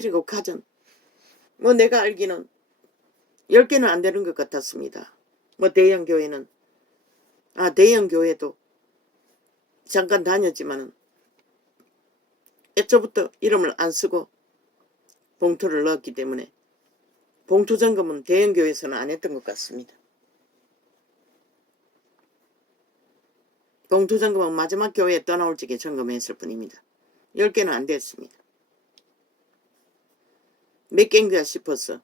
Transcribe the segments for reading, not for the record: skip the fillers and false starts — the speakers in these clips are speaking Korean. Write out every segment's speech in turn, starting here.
그리고 가정. 뭐 내가 알기는 10개는 안 되는 것 같았습니다. 뭐 대형교회는. 대형교회도 잠깐 다녔지만은 애초부터 이름을 안 쓰고 봉투를 넣었기 때문에 봉투 점검은 대형교회에서는 안 했던 것 같습니다. 봉투 점검은 마지막 교회에 떠나올 적에 점검했을 뿐입니다. 10개는 안 됐습니다. 몇 개인가 싶어서.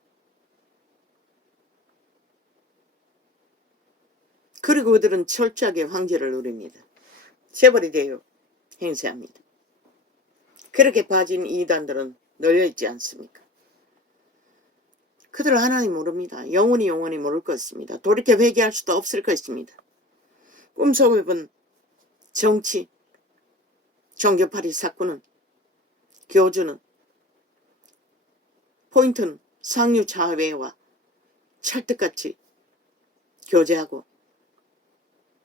그리고 그들은 철저하게 황제를 누립니다. 재벌이 되어 행세합니다. 그렇게 빠진 이단들은 널려있지 않습니까? 그들 하나님 모릅니다. 영원히 모를 것입니다. 돌이켜 회개할 수도 없을 것입니다. 꿈속에 본 정치, 종교파리 사건은, 교주는, 포인트는 상류사회와 찰떡같이 교제하고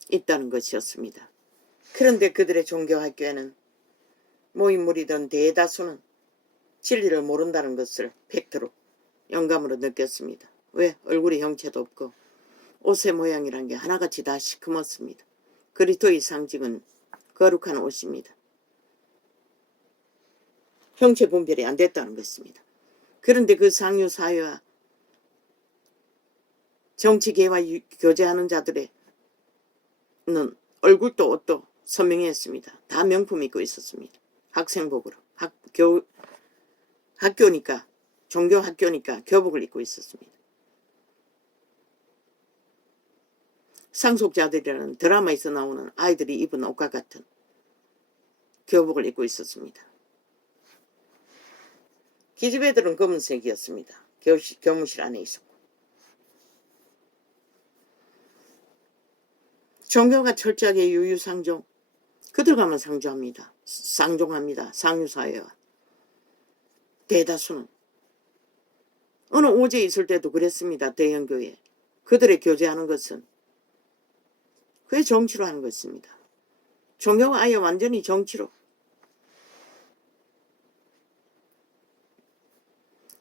있다는 것이었습니다. 그런데 그들의 종교학교에는 모인물이던 대다수는 진리를 모른다는 것을 팩트로 영감으로 느꼈습니다. 왜? 얼굴에 형체도 없고 옷의 모양이란 게 하나같이 다 시커멓습니다. 그리스도의 상징은 거룩한 옷입니다. 형체 분별이 안 됐다는 것입니다. 그런데 그 상류사회와 정치계와 교제하는 자들의 얼굴도 옷도 선명했습니다. 다 명품 입고 있었습니다. 학생복으로. 학교니까, 종교학교니까 교복을 입고 있었습니다. 상속자들이라는 드라마에서 나오는 아이들이 입은 옷과 같은 교복을 입고 있었습니다. 기집애들은 검은색이었습니다. 교무실 안에 있었고. 종교가 철저하게 유유상종. 그들 가면 상종합니다. 상류사회와. 대다수는. 어느 오제에 있을 때도 그랬습니다. 대형교회. 그들의 교제하는 것은 그게 정치로 하는 것입니다. 종교가 아예 완전히 정치로.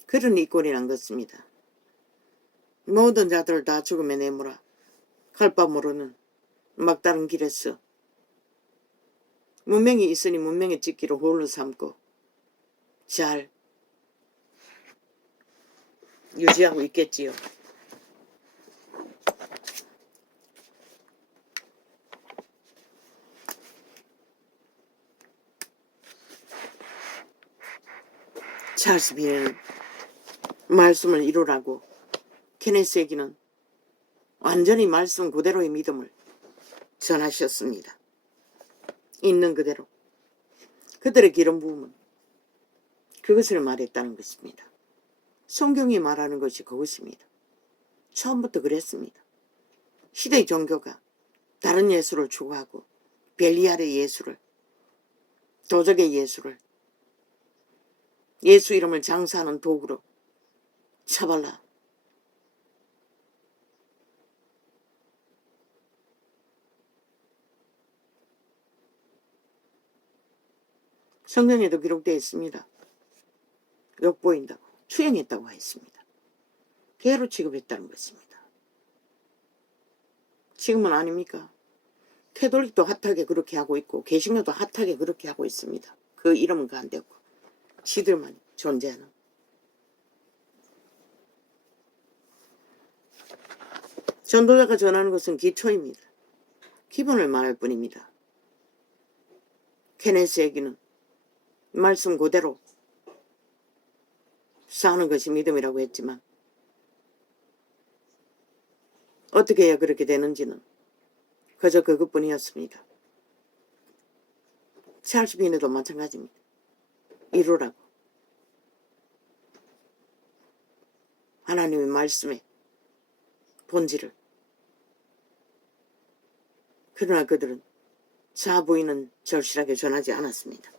그런 이꼴이 난 것입니다. 모든 자들을 다 죽음에 내몰아 갈 바 모르는 막다른 길에서 문명이 있으니 문명의 찍기로 홀로 삼고 잘 유지하고 있겠지요. 찰스 비는 말씀을 이루라고 케네스에게는 완전히 말씀 그대로의 믿음을 전하셨습니다. 있는 그대로. 그들의 기름 부음은 그것을 말했다는 것입니다. 성경이 말하는 것이 그것입니다. 처음부터 그랬습니다. 시대의 종교가 다른 예수를 추구하고 벨리알의 예수를, 도적의 예수를, 예수 이름을 장사하는 도구로 처발라 성경에도 기록되어 있습니다. 욕보인다고 추행했다고 했습니다. 개로 취급했다는 것입니다. 지금은 아닙니까? 캐톨릭도 핫하게 그렇게 하고 있고 개신교도 핫하게 그렇게 하고 있습니다. 그 이름은 안 되고 지들만 존재하는. 전도자가 전하는 것은 기초입니다. 기본을 말할 뿐입니다. 케네스에게는 말씀 그대로 사는 것이 믿음이라고 했지만 어떻게 해야 그렇게 되는지는 그저 그것뿐이었습니다. 찰스 비네도 마찬가지입니다. 이루라고. 하나님의 말씀의 본질을. 그러나 그들은 자부인은 절실하게 전하지 않았습니다.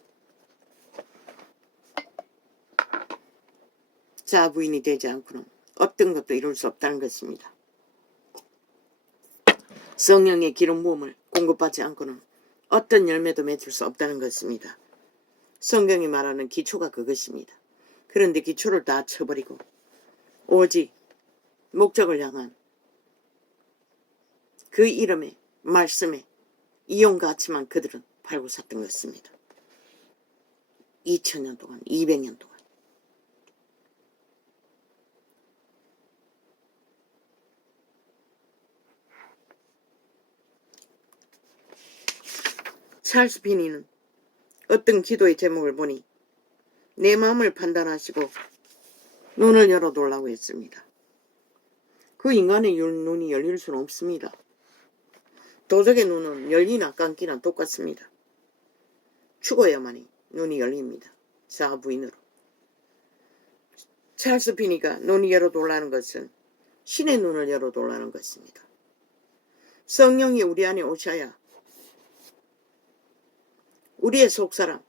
자부인이 되지 않고는 어떤 것도 이룰 수 없다는 것입니다. 성령의 기름 부음을 공급받지 않고는 어떤 열매도 맺을 수 없다는 것입니다. 성경이 말하는 기초가 그것입니다. 그런데 기초를 다 쳐버리고 오직 목적을 향한 그 이름에 말씀에 이용 가치만 그들은 팔고 샀던 것입니다. 2000년 동안 200년 동안. 찰스 피니는 어떤 기도의 제목을 보니 내 마음을 판단하시고 눈을 열어달라고 했습니다. 그 인간의 눈이 열릴 수는 없습니다. 도적의 눈은 열리나 감기나 똑같습니다. 죽어야만이 눈이 열립니다. 사부인으로. 찰스 피니가 눈이 열어달라는 것은 신의 눈을 열어달라는 것입니다. 성령이 우리 안에 오셔야 우리의 속사람,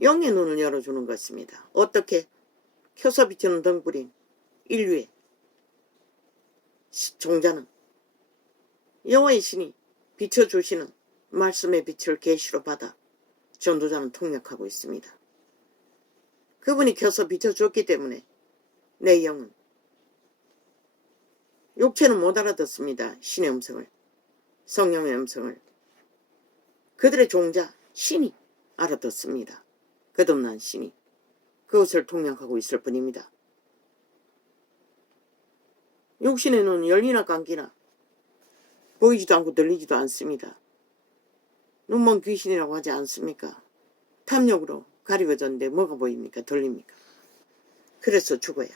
영의 눈을 열어주는 것입니다. 어떻게? 켜서 비치는 등불인 인류의 종자는 여호와의 신이 비춰주시는 말씀의 빛을 계시로 받아 전도자는 통역하고 있습니다. 그분이 켜서 비춰줬기 때문에 내 영은, 육체는 못 알아듣습니다. 신의 음성을, 성령의 음성을. 그들의 종자 신이 알아듣습니다. 거듭난 신이 그것을 통역하고 있을 뿐입니다. 육신의 눈은 열리나 감기나 보이지도 않고 들리지도 않습니다. 눈먼 귀신이라고 하지 않습니까? 탐욕으로 가리워졌는데 뭐가 보입니까? 들립니까? 그래서 죽어야.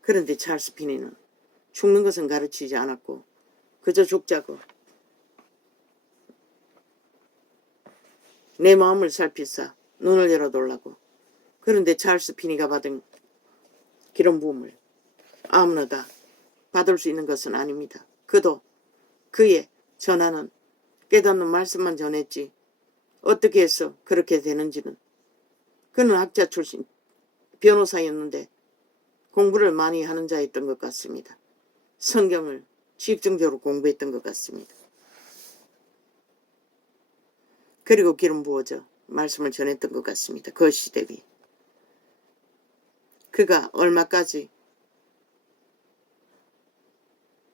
그런데 찰스 피니는 죽는 것은 가르치지 않았고 그저 죽자고 내 마음을 살피사 눈을 열어달라고. 그런데 찰스 피니가 받은 기름 부음을 아무나 다 받을 수 있는 것은 아닙니다. 그도 그의 전하는 깨닫는 말씀만 전했지 어떻게 해서 그렇게 되는지는, 그는 학자 출신 변호사였는데 공부를 많이 하는 자였던 것 같습니다. 성경을 집중적으로 공부했던 것 같습니다. 그리고 기름 부어져 말씀을 전했던 것 같습니다. 그 시대에. 그가 얼마까지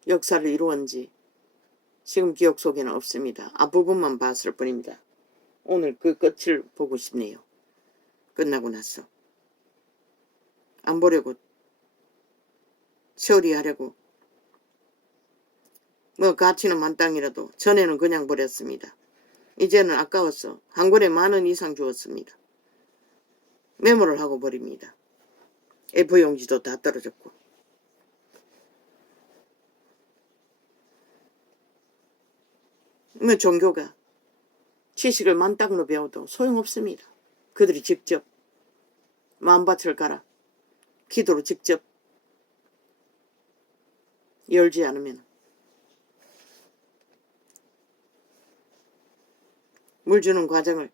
역사를 이루었는지 지금 기억 속에는 없습니다. 앞부분만 봤을 뿐입니다. 오늘 그 끝을 보고 싶네요. 끝나고 나서. 안 보려고, 처리하려고, 뭐 가치는 만땅이라도 전에는 그냥 버렸습니다. 이제는 아까워서 한 권에 10,000원 이상 주었습니다. 메모를 하고 버립니다. F용지도 다 떨어졌고. 뭐 종교가 지식을 만땅으로 배워도 소용없습니다. 그들이 직접 마음밭을 갈아 기도로 직접 열지 않으면, 물 주는 과정을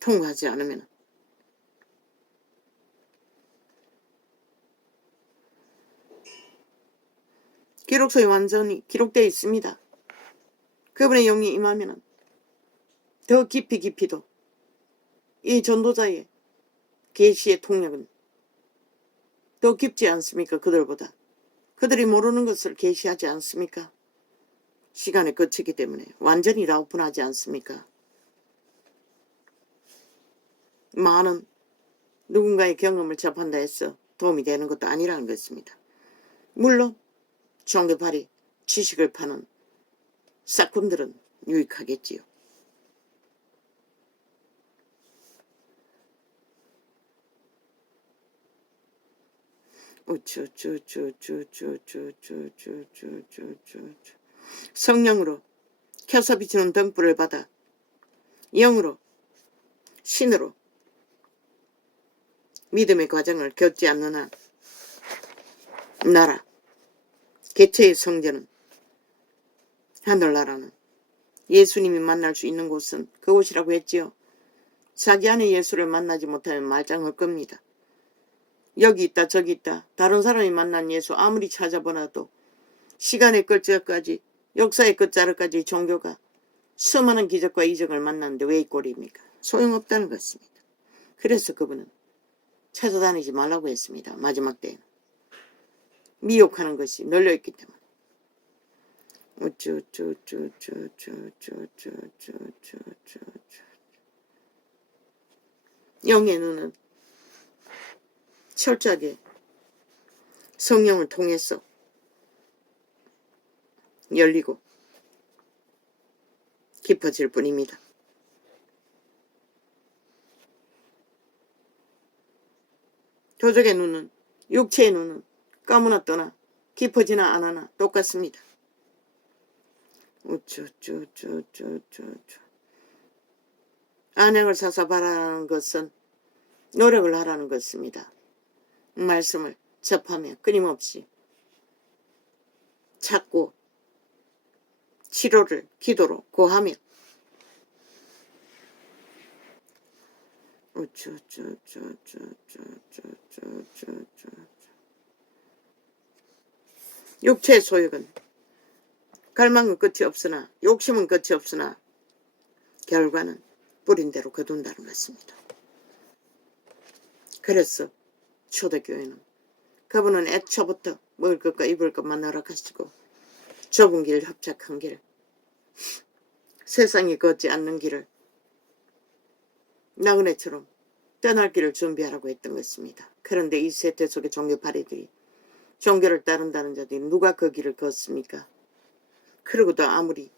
통과하지 않으면 기록서에 완전히 기록되어 있습니다. 그분의 영이 임하면 더 깊이도 이 전도자의 계시의 통역은 더 깊지 않습니까? 그들보다. 그들이 모르는 것을 계시하지 않습니까? 시간에 거치기 때문에 완전히 라오픈하지 않습니까? 많은 누군가의 경험을 접한다 해서 도움이 되는 것도 아니라는 것입니다. 물론 종교팔이 지식을 파는 싹군들은 유익하겠지요. 성령으로 켜서 비치는 등불을 받아 영으로, 신으로 믿음의 과정을 겪지 않는 한 나라, 개체의 성전은, 하늘나라는, 예수님이 만날 수 있는 곳은 그곳이라고 했지요. 자기 안에 예수를 만나지 못하면 말짱할 겁니다. 여기 있다 저기 있다 다른 사람이 만난 예수 아무리 찾아보라도 시간의 끝자락까지, 역사의 끝자락까지 종교가 수많은 기적과 이적을 만났는데 왜 이 꼴입니까? 소용없다는 것입니다. 그래서 그분은 찾아다니지 말라고 했습니다. 마지막 때에는. 미혹하는 것이 널려있기 때문에. 영의 눈은 철저하게 성령을 통해서 열리고 깊어질 뿐입니다. 조적의 눈은, 육체의 눈은 까무나 떠나 깊어지나 안 하나 똑같습니다. 안녕을 사서 바라는 것은 노력을 하라는 것입니다. 말씀을 접하며 끊임없이 찾고 치료를 기도로 고하며 육체의 소욕은 갈망은 끝이 없으나 욕심은 끝이 없으나 결과는 뿌린 대로 거둔다는 것입니다. 그래서 초대교회는 그분은 애초부터 먹을 것과 입을 것만 허락하시고 좁은 길, 협착한 길, 세상이 걷지 않는 길을 나그네처럼 떠날 길을 준비하라고 했던 것입니다. 그런데 이 세대 속의 종교 파리들이, 종교를 따른다는 자들이 누가 그 길을 걷습니까? 그러고도 아무리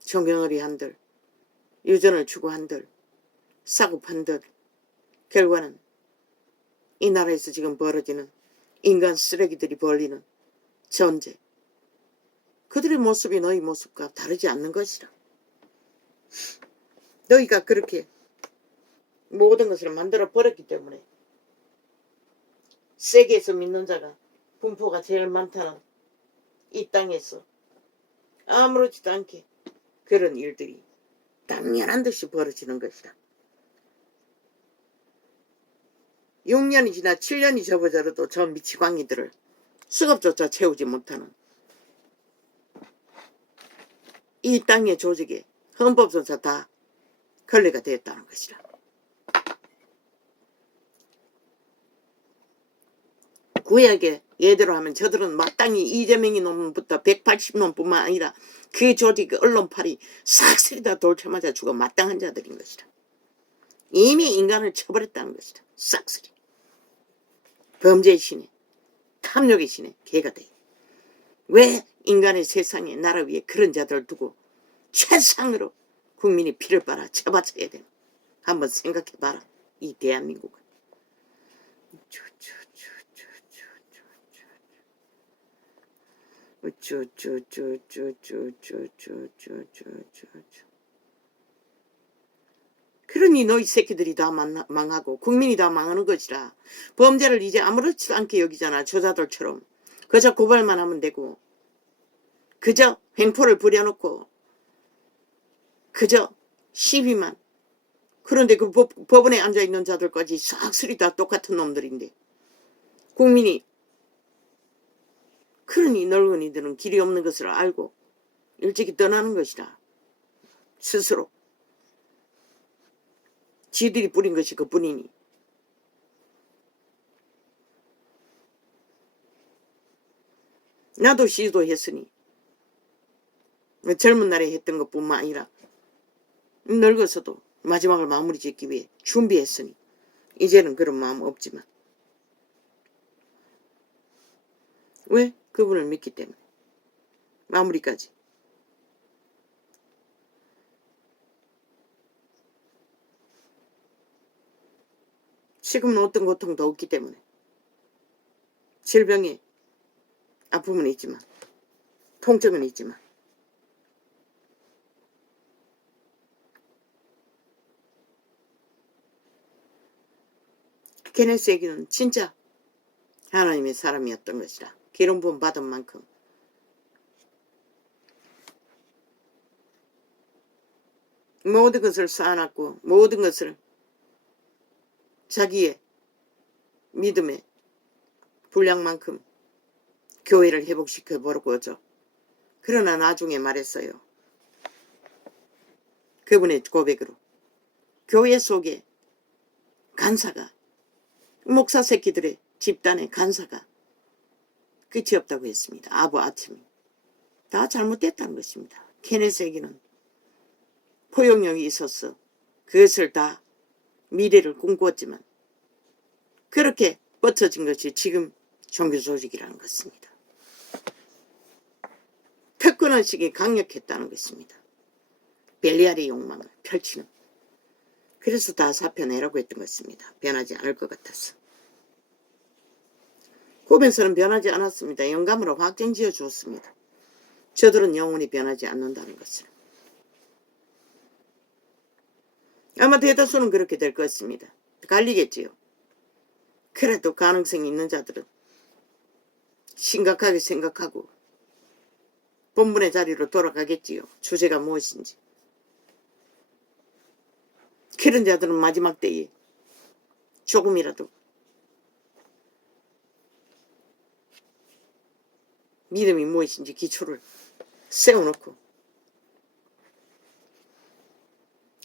종교놀이 한들, 유전을 추구한들, 사고판들, 결과는 이 나라에서 지금 벌어지는 인간 쓰레기들이 벌리는 전쟁, 그들의 모습이 너희 모습과 다르지 않는 것이라. 너희가 그렇게 모든 것을 만들어 버렸기 때문에 세계에서 믿는 자가 분포가 제일 많다는 이 땅에서 아무렇지도 않게 그런 일들이 당연한 듯이 벌어지는 것이다. 6년이 지나 7년이 접어들어도 저 미치광이들을 수급조차 채우지 못하는 이 땅의 조직에 헌법조차 다 걸레가 되었다는 것이라. 구약에 예대로 하면 저들은 마땅히 이재명이 놈부터 180놈뿐만 아니라 그 조직 언론팔이 싹쓸이 다 돌쳐맞아 죽어 마땅한 자들인 것이라. 이미 인간을 쳐버렸다는 것이다. 싹쓸이. 범죄의 신에, 탐욕의 신에 개가 돼. 왜 인간의 세상에 나라 위에 그런 자들을 두고 최상으로 국민이 피를 빨아 쳐바쳐야 되나? 한번 생각해봐라. 이 대한민국은. 그러니 너희 새끼들이 다 망하고 국민이 다 망하는 것이라. 범죄를 이제 아무렇지도 않게 여기잖아. 저자들처럼. 그저 고발만 하면 되고, 그저 횡포를 부려놓고, 그저 시비만. 그런데 그 법원에 앉아있는 자들까지 싹쓸이 다 똑같은 놈들인데 국민이, 그러니 늙은이들은 길이 없는 것을 알고 일찍이 떠나는 것이라. 스스로 지들이 뿌린 것이 그뿐이니. 나도 시도했으니 젊은 날에 했던 것뿐만 아니라 늙어서도 마지막을 마무리 짓기 위해 준비했으니 이제는 그런 마음 없지만. 왜? 그분을 믿기 때문에. 마무리까지. 지금은 어떤 고통도 없기 때문에. 질병에 아픔은 있지만, 통증은 있지만, 케네스에게는 진짜 하나님의 사람이었던 것이라. 기름 부음 받은 만큼 모든 것을 쌓아놨고 모든 것을 자기의 믿음의 분량만큼 교회를 회복시켜 보려고 하죠. 그러나 나중에 말했어요. 그분의 고백으로 교회 속에 간사가, 목사 새끼들의 집단의 간사가 끝이 없다고 했습니다. 아부 아침이 다 잘못됐다는 것입니다. 케네스에게는 포용력이 있어서 그것을 다 미래를 꿈꾸었지만 그렇게 뻗쳐진 것이 지금 종교조직이라는 것입니다. 특권의식이 강력했다는 것입니다. 벨리알의 욕망을 펼치는. 그래서 다 사표내라고 했던 것입니다. 변하지 않을 것 같아서. 구벤서는 변하지 않았습니다. 영감으로 확정지어 주었습니다. 저들은 영원히 변하지 않는다는 것을. 아마 대다수는 그렇게 될 것입니다. 갈리겠지요. 그래도 가능성이 있는 자들은 심각하게 생각하고 본분의 자리로 돌아가겠지요. 주제가 무엇인지. 그런 자들은 마지막 때에 조금이라도 믿음이 무엇인지 기초를 세워놓고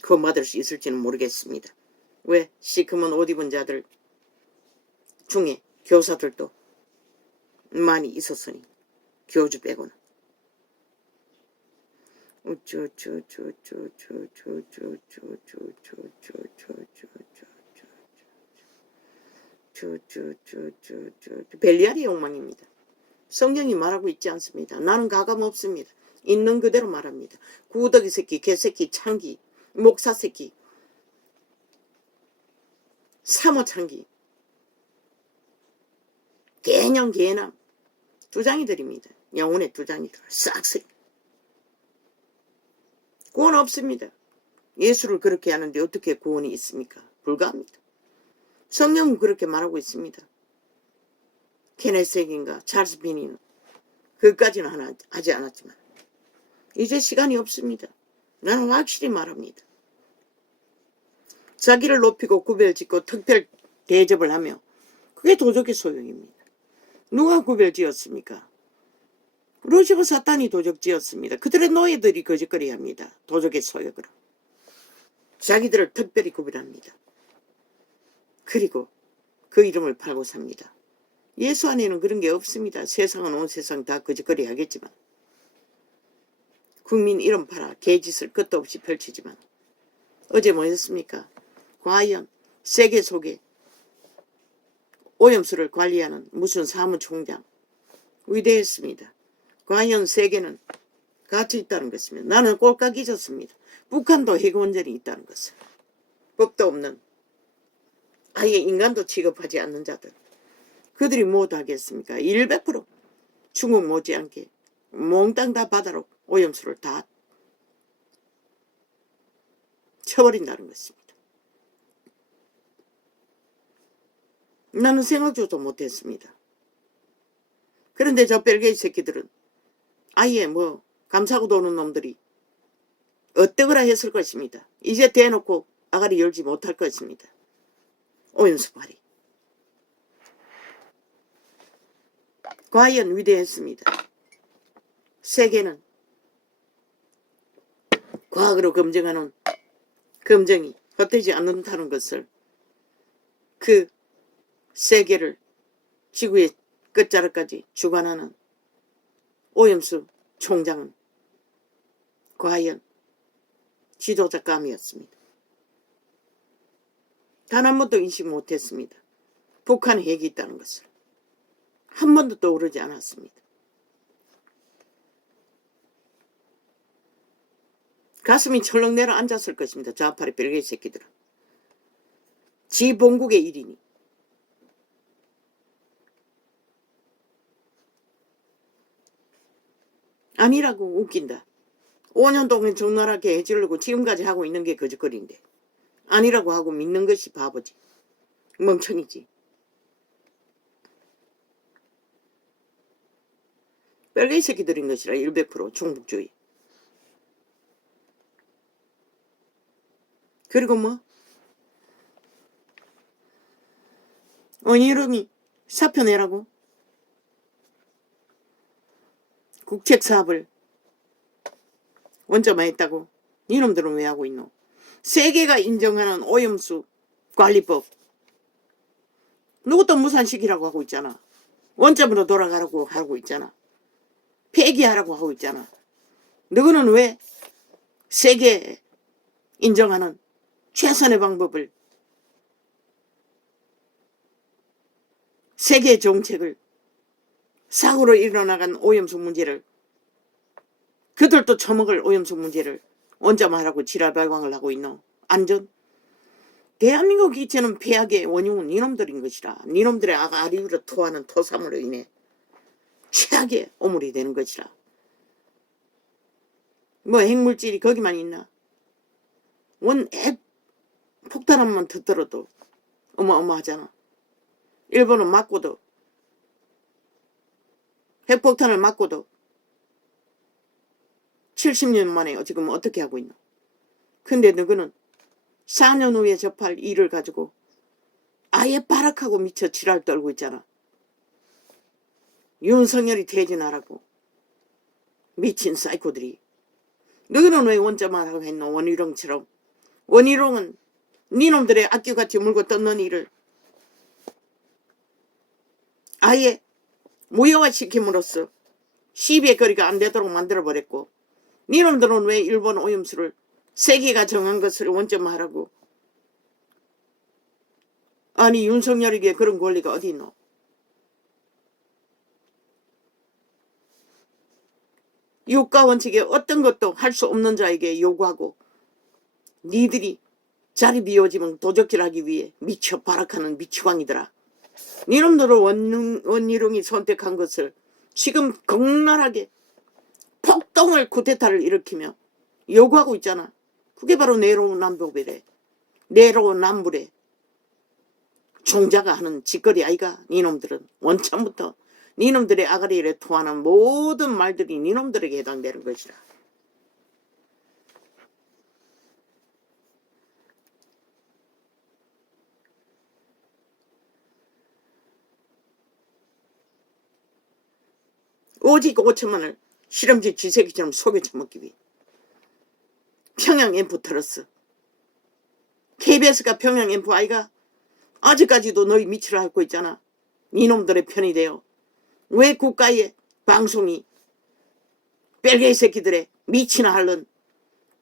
구원받을 수 있을지는 모르겠습니다. 왜? 시커먼 옷 입은 자들 중에 교사들도 많이 있었으니 교주 빼고는. 벨리알의 욕망입니다. 성경이 말하고 있지 않습니다. 나는 가감 없습니다. 있는 그대로 말합니다. 구더기 새끼, 개새끼, 창기, 목사 새끼, 사모 창기, 개념 개남, 두장이들입니다. 영혼의 두장이들 싹쓸이. 구원 없습니다. 예수를 그렇게 하는데 어떻게 구원이 있습니까? 불가합니다. 성경은 그렇게 말하고 있습니다. 케네스에겐가 찰스 비니는 그까지는 하지 않았지만 이제 시간이 없습니다. 나는 확실히 말합니다. 자기를 높이고 구별짓고 특별 대접을 하며 그게 도적의 소용입니다. 누가 구별지었습니까? 루시퍼 사탄이 도적지었습니다. 그들의 노예들이 거짓거리합니다. 도적의 소역으로. 자기들을 특별히 구별합니다. 그리고 그 이름을 팔고 삽니다. 예수 안에는 그런 게 없습니다. 세상은 온 세상 다 거짓거리 하겠지만 국민 이름 팔아 개짓을 끝도 없이 펼치지만 어제 뭐 했습니까? 과연 세계 속에 오염수를 관리하는 무슨 사무총장 위대했습니다. 과연 세계는 갇혀 있다는 것입니다. 나는 꼴깍 잊었습니다. 북한도 핵원전이 있다는 것을. 법도 없는 아예 인간도 취급하지 않는 자들. 그들이 못 하겠습니까? 100% 중국 못지않게 몽땅 다 바다로 오염수를 다 쳐버린다는 것입니다. 나는 생각조차 못했습니다. 그런데 저 벨기에 새끼들은 아예 뭐 감사고 도는 놈들이 어떠거라 했을 것입니다. 이제 대놓고 아가리 열지 못할 것입니다. 오염수 발이. 과연 위대했습니다. 세계는 과학으로 검증하는 검증이 헛되지 않는다는 것을 그 세계를 지구의 끝자락까지 주관하는 오염수 총장은 과연 지도자감이었습니다. 단 한 번도 인식 못했습니다. 북한에 핵이 있다는 것을. 한 번도 떠오르지 않았습니다. 가슴이 철렁 내려앉았을 것입니다. 좌파의 벨기에 새끼들은. 지 본국의 일이니. 아니라고 웃긴다. 5년 동안 적나라하게 해주려고 지금까지 하고 있는 게 거짓거리인데 아니라고 하고 믿는 것이 바보지. 멍청이지. 벨기에 새끼들인 것이라 100% 종북주의. 그리고 뭐 언니름이 사표 내라고 국책 사업을 원점화했다고 이놈들은 왜 하고 있노? 세계가 인정하는 오염수 관리법 누구도 무산시키라고 하고 있잖아. 원점으로 돌아가라고 하고 있잖아. 폐기하라고 하고 있잖아. 너희는 왜 세계 인정하는 최선의 방법을, 세계 정책을, 사고로 일어나간 오염수 문제를, 그들도 처먹을 오염수 문제를 원점하라고 지랄발광을 하고 있노? 안전? 대한민국 이체는 폐악의 원흉은 이놈들인 것이라. 이놈들의 아리우로 토하는 토사물로 인해 최악의 오물이 되는 것이라. 뭐 핵물질이 거기만 있나? 핵 폭탄 한번 터뜨려도 어마어마하잖아. 일본은 맞고도, 핵폭탄을 맞고도 70년 만에 지금 어떻게 하고 있나? 근데 너희는 4년 후에 접할 일을 가지고 아예 바락하고 미쳐 지랄 떨고 있잖아. 윤석열이 퇴진하라고. 미친 사이코들이. 너희는 왜 원점하라고 했노? 원희룡처럼. 원희룡은 니놈들의 악기같이 물고 뜯는 일을 아예 무효화시킴으로써 시비의 거리가 안 되도록 만들어버렸고, 니놈들은 왜 일본 오염수를 세계가 정한 것을 원점하라고. 아니 윤석열에게 그런 권리가 어디 있노? 유가 원칙에 어떤 것도 할 수 없는 자에게 요구하고, 니들이 자리 비워지면 도적질하기 위해 미쳐 발악하는 미치광이더라. 니놈들은 원희룡이 선택한 것을 지금 극렬하게 폭동을 쿠데타를 일으키며 요구하고 있잖아. 그게 바로 내로남불이래. 내로남불에 종자가 하는 짓거리 아이가. 니놈들은 원천부터 니놈들의 아가리에 토하는 모든 말들이 니놈들에게 해당되는 것이라. 오직 5천만을 실험지 쥐새끼처럼 속여 처먹기 위해 평양 앰프 틀었어. KBS가 평양 앰프 아이가 아직까지도 너희 미치를 앓고 있잖아. 니놈들의 편이 되어 왜 국가의 방송이 벨게이 새끼들의 미치나 하는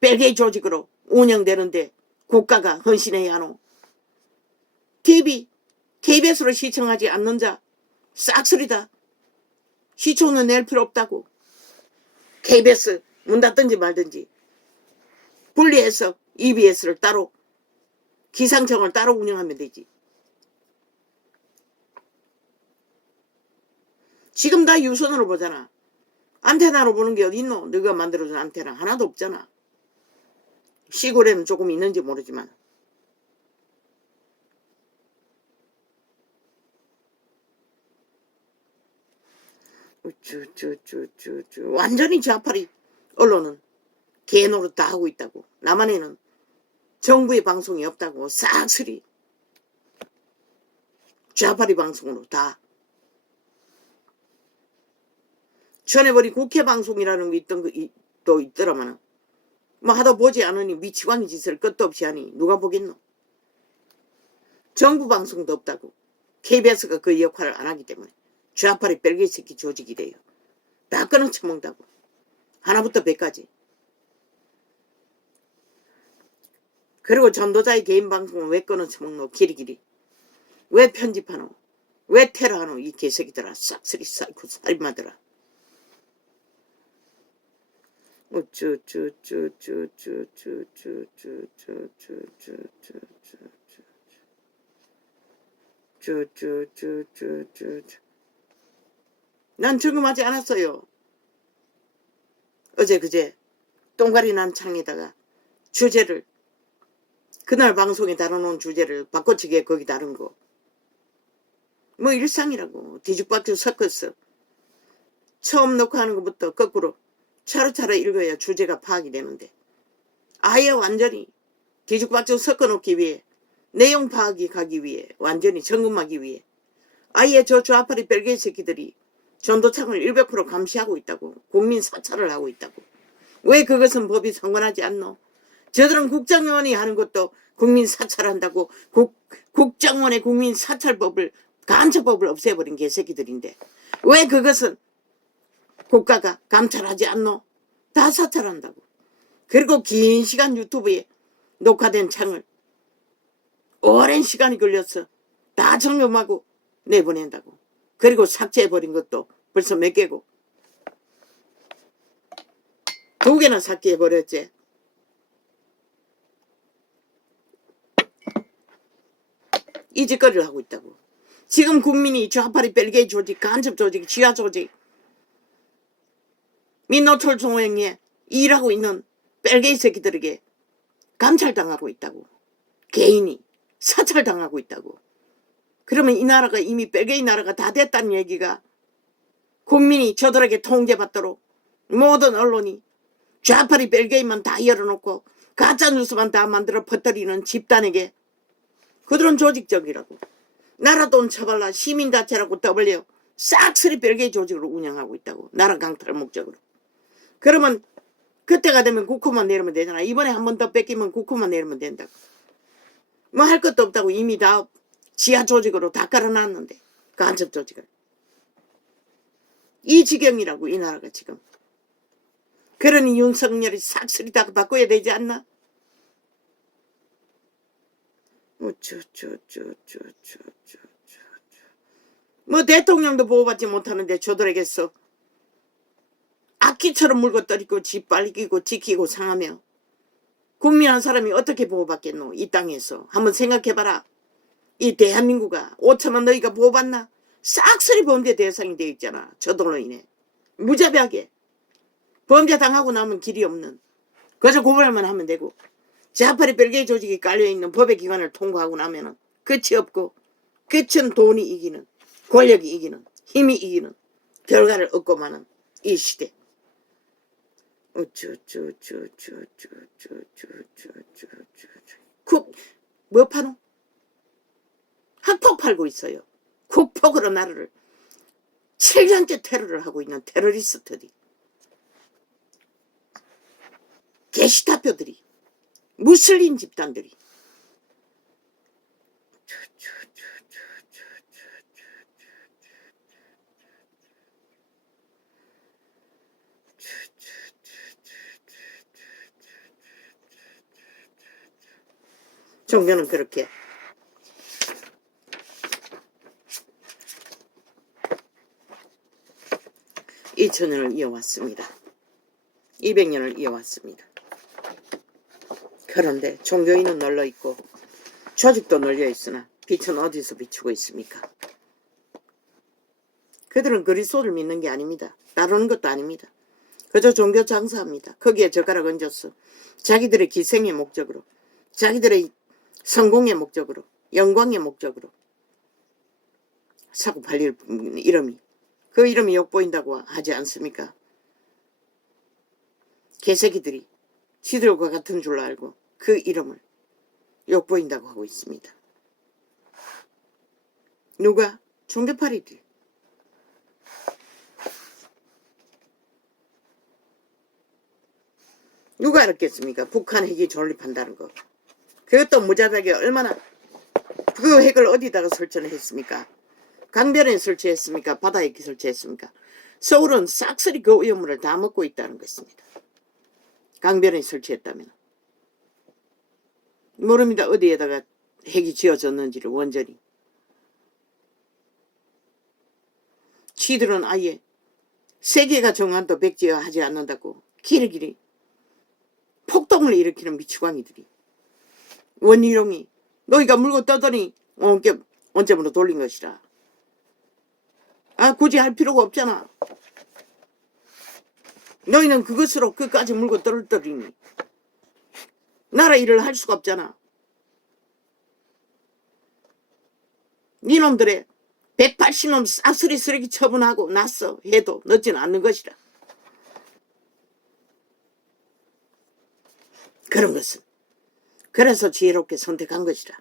벨게이 조직으로 운영되는데 국가가 헌신해야 하노? TV, KBS로 시청하지 않는 자 싹쓸이다. 시청은 낼 필요 없다고. KBS 문 닫든지 말든지 분리해서 EBS를 따로, 기상청을 따로 운영하면 되지. 지금 다 유선으로 보잖아. 안테나로 보는 게 어디 있노? 너가 만들어준 안테나 하나도 없잖아. 시골에는 조금 있는지 모르지만. 완전히 좌파리 언론은 개노릇 다 하고 있다고. 남한에는 정부의 방송이 없다고 싹쓸이 좌파리 방송으로 다. 전에버린 국회 방송이라는 게 있던 또 있더라마는 뭐 하다 보지 않으니 미치광이 짓을 끝도 없이 하니 누가 보겠노? 정부 방송도 없다고. KBS가 그 역할을 안 하기 때문에 좌파리 벨게이 새끼 조직이 돼요. 다 끊어쳐먹는다고. 하나부터 100까지. 그리고 전도자의 개인 방송은 왜 끊어쳐먹노? 길이길이. 왜 편집하노? 왜 테러하노? 이 개새끼들아. 싹쓸이 사이코 살인마들아. 난 적응하지 않았어요. 어제 그제 똥가리 난 창에다가 주제를, 그날 방송에 다뤄놓은 주제를 바꿔치기에 거기 다른 거 뭐 일상이라고. 뒤죽박죽 섞었어. 처음 녹화하는 것부터 거꾸로 차로차로 읽어야 주제가 파악이 되는데 아예 완전히 뒤죽박죽 섞어놓기 위해, 내용 파악이 가기 위해, 완전히 점검하기 위해 아예 저 좌파리 벨게이 새끼들이 전도창을 100% 감시하고 있다고. 국민 사찰을 하고 있다고. 왜 그것은 법이 상관하지 않노? 저들은 국정원이 하는 것도 국민 사찰한다고 국정원의 국민 사찰법을 간첩법을 없애버린 개새끼들인데 왜 그것은 국가가 감찰하지 않노? 다 사찰한다고. 그리고 긴 시간 유튜브에 녹화된 창을 오랜 시간이 걸려서 다 점검하고 내보낸다고. 그리고 삭제해버린 것도 벌써 몇 개고 2개나 삭제해버렸지. 이 짓거리를 하고 있다고. 지금 국민이 좌파리 벨게이 조직, 간첩 조직, 지하 조직, 민노철 총회에 일하고 있는 벨게이 새끼들에게 감찰당하고 있다고. 개인이 사찰당하고 있다고. 그러면 이 나라가 이미 벨게이 나라가 다 됐다는 얘기가 국민이 저들에게 통제받도록 모든 언론이 좌파리 벨게이만 다 열어놓고 가짜뉴스만 다 만들어 퍼뜨리는 집단에게 그들은 조직적이라고. 나라 돈 처발라 시민단체라고 떠벌려 싹쓸이 벨게이 조직으로 운영하고 있다고. 나라 강탈 목적으로. 그러면 그때가 되면 국호만 내리면 되잖아. 이번에 한 번 더 뺏기면 국호만 내리면 된다고. 뭐 할 것도 없다고. 이미 다 지하 조직으로 다 깔아놨는데. 간첩 조직을. 이 지경이라고 이 나라가 지금. 그러니 윤석열이 싹쓸이 다 바꿔야 되지 않나? 뭐 대통령도 보호받지 못하는데 저들에게서 악기처럼 물고 떨이고 짓밟히고 지키고 상하며 국민 한 사람이 어떻게 보호받겠노? 이 땅에서. 한번 생각해봐라. 이 대한민국아 5천만 너희가 보호받나? 싹쓸이 범죄 대상이 되어 있잖아. 저들로 인해. 무자비하게. 범죄 당하고 나면 길이 없는. 그저 고발만 하면 되고. 좌파리 벨게이 조직이 깔려있는 법의 기관을 통과하고 나면은 끝이 없고 끝은 돈이 이기는, 권력이 이기는, 힘이 이기는 결과를 얻고 마는 이 시대. 뭐 파노? 학폭 팔고 있어요. 국폭으로 나라를 7년째 테러를 하고 있는 테러리스트들이, 게시타표들이, 무슬림 집단들이 종교는 그렇게 (2000년을) 이어왔습니다. 200년을 이어왔습니다. 그런데 종교인은 널려있고 조직도 널려있으나 빛은 어디서 비추고 있습니까? 그들은 그리스도를 믿는 게 아닙니다. 따르는 것도 아닙니다. 그저 종교 장사합니다. 거기에 젓가락 얹어서 자기들의 기생의 목적으로, 자기들의 성공의 목적으로, 영광의 목적으로 사고 팔릴 이름이, 그 이름이 욕보인다고 하지 않습니까? 개새끼들이 지들과 같은 줄 알고 그 이름을 욕보인다고 하고 있습니다. 누가? 종교파리들. 누가 알았겠습니까? 북한 핵이 존립한다는 거. 그것도 무자비하게 얼마나, 그 핵을 어디다가 설치를 했습니까? 강변에 설치했습니까? 바다에 설치했습니까? 서울은 싹쓸이 그 오염물을 다 먹고 있다는 것입니다. 강변에 설치했다면. 모릅니다. 어디에다가 핵이 지어졌는지를 원전이. 지들은 아예 세계가 정한도 백지어 하지 않는다고 길이길이 폭동을 일으키는 미치광이들이. 원희룡이 너희가 물고 떠더니 원점으로 돌린 것이라. 굳이 할 필요가 없잖아. 너희는 그것으로 끝까지 물고 떨어뜨리니 나라 일을 할 수가 없잖아. 니놈들의 180놈 싹쓸이 쓰레기 처분하고 났어 해도 늦지는 않는 것이라. 그런 것은 그래서 지혜롭게 선택한 것이라.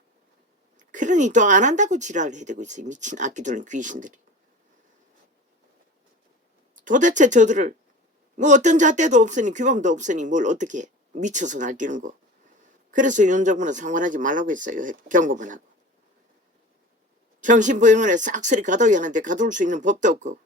그러니 또 안 한다고 지랄을 해대고 있어요. 미친 악기들은 귀신들이. 도대체 저들을 뭐 어떤 잣대도 없으니 규범도 없으니 뭘 어떻게 미쳐서 날뛰는 거. 그래서 윤정부는 상관하지 말라고 했어요. 경고만 하고. 정신보육원에 싹쓸이 가둬야 하는데 가둘 수 있는 법도 없고.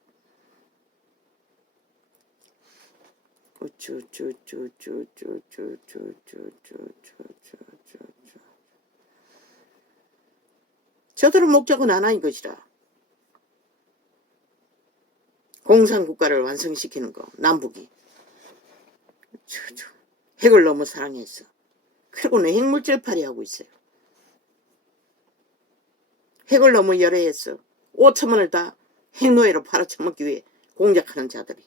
저들은 목적은 하나인 것이라. 공산국가를 완성시키는 거. 남북이. 핵을 너무 사랑했어. 그리고는 핵물질팔이 하고 있어요. 핵을 너무 열애했어. 5천만 원을 다 핵노예로 팔아쳐먹기 위해 공작하는 자들이.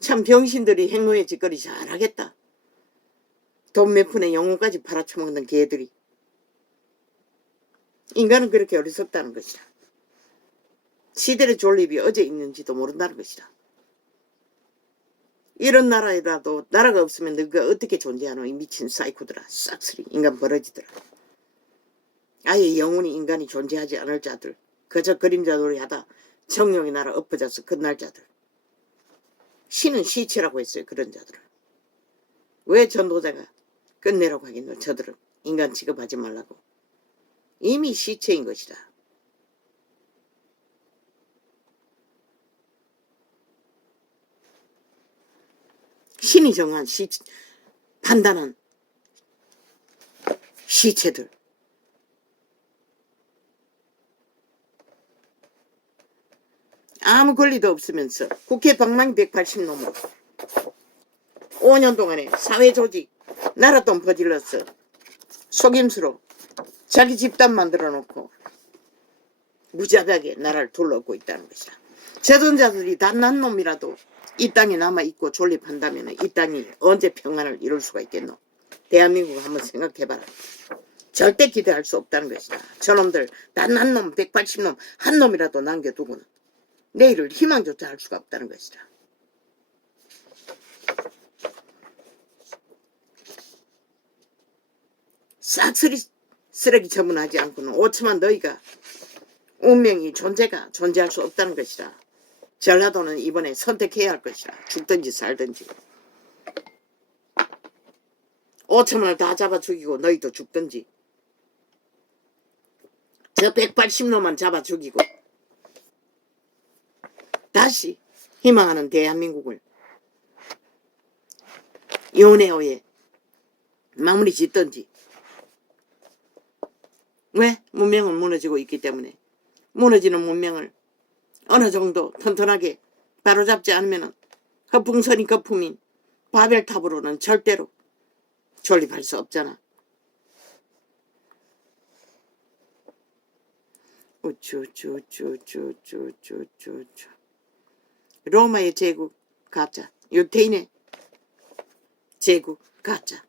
참 병신들이 핵노예 짓거리 잘하겠다. 돈 몇 푼에 영혼까지 팔아쳐먹는 개들이. 인간은 그렇게 어리석다는 것이다. 시대의 존립이 어제 있는지도 모른다는 것이다. 이런 나라라도 나라가 없으면 너가 어떻게 존재하노? 이 미친 사이코들아. 싹쓸이 인간 벌어지더라. 아예 영원히 인간이 존재하지 않을 자들. 그저 그림자 놀이하다 정령의 나라 엎어져서 끝날 자들. 신은 시체라고 했어요. 그런 자들은. 왜 전도자가 끝내라고 하겠노? 저들은 인간 취급하지 말라고. 이미 시체인 것이다. 신이 정한 판단한 시체들. 아무 권리도 없으면서 국회 방망이 180놈으로 5년 동안에 사회조직 나라돈 퍼질러서 속임수로 자기 집단 만들어 놓고 무자비하게 나라를 둘러엎고 있다는 것이다. 재돈자들이 단난 놈이라도 이 땅에 남아있고 존립한다면 이 땅이 언제 평안을 이룰 수가 있겠노? 대한민국을 한번 생각해봐라. 절대 기대할 수 없다는 것이다. 저놈들 단난 놈 180놈 한 놈이라도 남겨두고는 내일을 희망조차 할 수가 없다는 것이다. 싹쓸이 쓰레기 처분하지 않고는 5천만 너희가 운명이 존재가 존재할 수 없다는 것이다. 전라도는 이번에 선택해야 할 것이다. 죽든지 살든지. 5천만을 다 잡아 죽이고 너희도 죽든지. 저 180놈만 잡아 죽이고 다시 희망하는 대한민국을 연애호에 마무리 짓든지. 왜? 문명은 무너지고 있기 때문에. 무너지는 문명을 어느 정도 튼튼하게 바로잡지 않으면 허풍선이 거품인 바벨탑으로는 절대로 존립할 수 없잖아. 로마의 제국 가짜, 유태인의 제국 가짜.